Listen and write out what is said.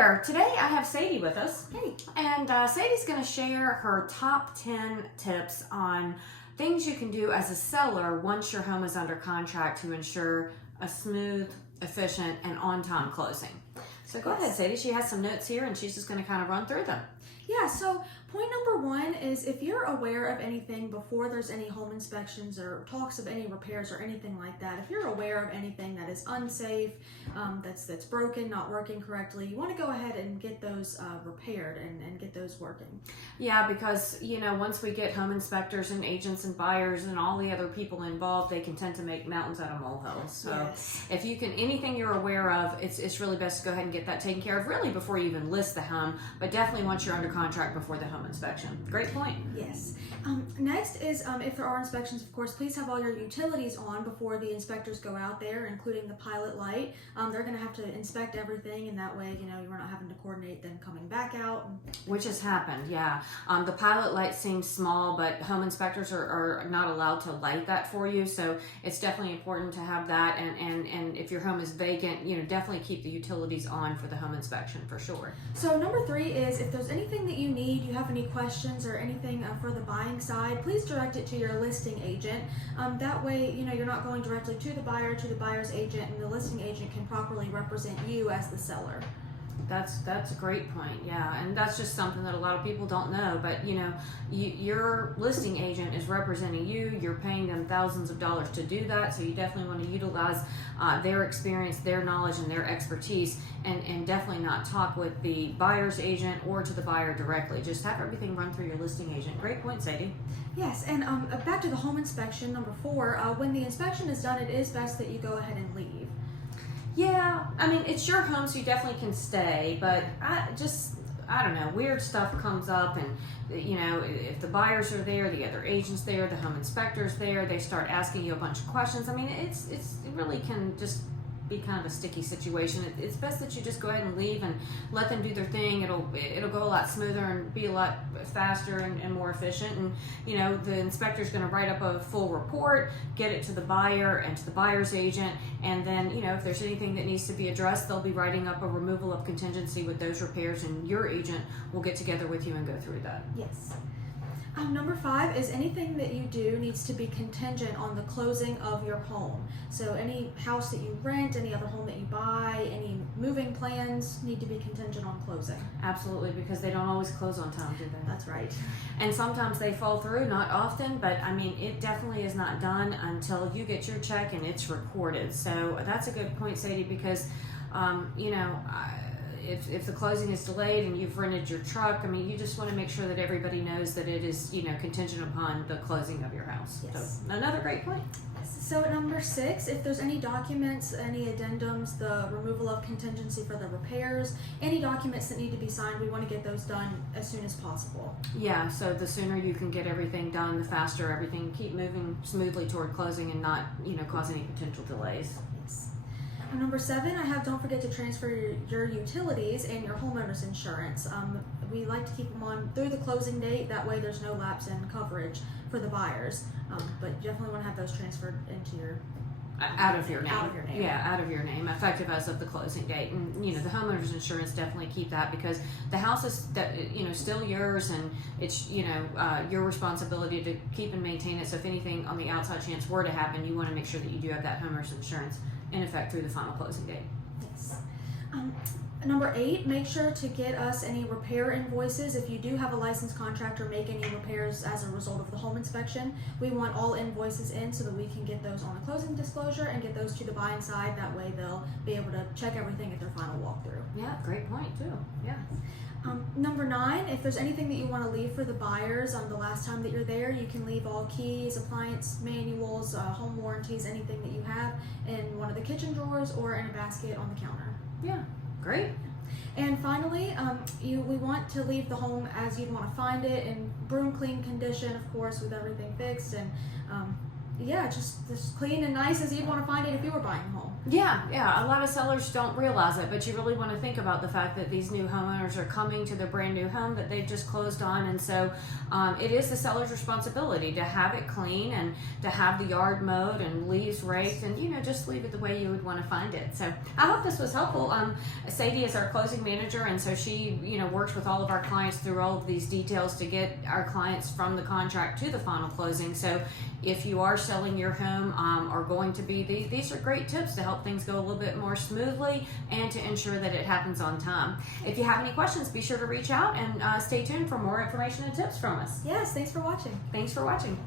there. Today I have Sadie with us. Hey. And Sadie's going to share her top 10 tips on things you can do as a seller once your home is under contract to ensure a smooth, efficient, and on-time closing. So go ahead, Sadie. She has some notes here and she's just going to kind of run through them. Yeah, so point number one is if you're aware of anything before there's any home inspections or talks of any repairs or anything like that, if you're aware of anything that is unsafe, that's broken, not working correctly, you want to go ahead and get those repaired and get those working. Yeah, because, once we get home inspectors and agents and buyers and all the other people involved, they can tend to make mountains out of molehills. So yes. If you can, anything you're aware of, it's really best to go ahead and get that taken care of, really before you even list the home, but definitely once you're under contract before the home inspection. Great point. Yes. Next is if there are inspections, of course, please have all your utilities on before the inspectors go out there, including the pilot light. They're going to have to inspect everything, and that way, you're not having to coordinate them coming back out. Which has happened, yeah. The pilot light seems small, but home inspectors are not allowed to light that for you, so it's definitely important to have that, and if your home is vacant, definitely keep the utilities on for the home inspection for sure. So number 3 is if there's anything that you need, you have any questions or anything for the buying side, please direct it to your listing agent. That way, you're not going directly to the buyer, to the buyer's agent, and the listing agent can properly represent you as the seller. That's a great point, yeah, and that's just something that a lot of people don't know, but your listing agent is representing you, you're paying them thousands of dollars to do that, so you definitely want to utilize their experience, their knowledge, and their expertise, and definitely not talk with the buyer's agent or to the buyer directly. Just have everything run through your listing agent. Great point, Sadie. Yes, and back to the home inspection, number 4, when the inspection is done, it is best that you go ahead and leave. Yeah, I mean, it's your home, so you definitely can stay, but I don't know, weird stuff comes up, and if the buyers are there, the other agents there, the home inspectors there, they start asking you a bunch of questions. I mean, it really can just be kind of a sticky situation. It's best that you just go ahead and leave and let them do their thing. It'll go a lot smoother and be a lot faster and more efficient. And the inspector's going to write up a full report, get it to the buyer and to the buyer's agent, and then if there's anything that needs to be addressed, they'll be writing up a removal of contingency with those repairs, and your agent will get together with you and go through that. Yes. Number 5 is anything that you do needs to be contingent on the closing of your home. So any house that you rent, any other home that you buy, any moving plans need to be contingent on closing. Absolutely, because they don't always close on time, do they? That's right. And sometimes they fall through, not often, but I mean, it definitely is not done until you get your check and it's recorded. So that's a good point, Sadie, because if the closing is delayed and you've rented your truck, I mean, you just want to make sure that everybody knows that it is, contingent upon the closing of your house. Yes. So another great point. So number 6, if there's any documents, any addendums, the removal of contingency for the repairs, any documents that need to be signed, we want to get those done as soon as possible. Yeah, so the sooner you can get everything done, the faster everything keep moving smoothly toward closing and not, cause any potential delays. Yes. Number 7, don't forget to transfer your utilities and your homeowner's insurance. We like to keep them on through the closing date. That way there's no lapse in coverage for the buyers. But you definitely want to have those transferred into your... Out of your name. Out of your name. Yeah, out of your name, effective as of the closing date. And, the homeowner's insurance, definitely keep that, because the house is, still yours, and it's, your responsibility to keep and maintain it. So if anything on the outside chance were to happen, you want to make sure that you do have that homeowner's insurance in effect through the final closing date. Yes. Number 8, make sure to get us any repair invoices. If you do have a licensed contractor make any repairs as a result of the home inspection, we want all invoices in so that we can get those on the closing disclosure and get those to the buying side. That way they'll be able to check everything at their final walkthrough. Yeah, great point too. Yeah. Number 9, if there's anything that you want to leave for the buyers the last time that you're there, you can leave all keys, appliance manuals, home warranties, anything that you have in one of the kitchen drawers or in a basket on the counter. Yeah, great. And finally, we want to leave the home as you'd want to find it, in broom clean condition, of course, with everything fixed, and just clean and nice as you'd want to find it if you were buying a home. Yeah. A lot of sellers don't realize it, but you really want to think about the fact that these new homeowners are coming to their brand new home that they've just closed on, and so it is the seller's responsibility to have it clean and to have the yard mowed and leaves raked, and just leave it the way you would want to find it. So I hope this was helpful. Sadie is our closing manager, and so she works with all of our clients through all of these details to get our clients from the contract to the final closing. So if you are selling your home or going to be, these are great tips to help things go a little bit more smoothly and to ensure that it happens on time. If you have any questions, be sure to reach out and stay tuned for more information and tips from us. Yes, thanks for watching. Thanks for watching.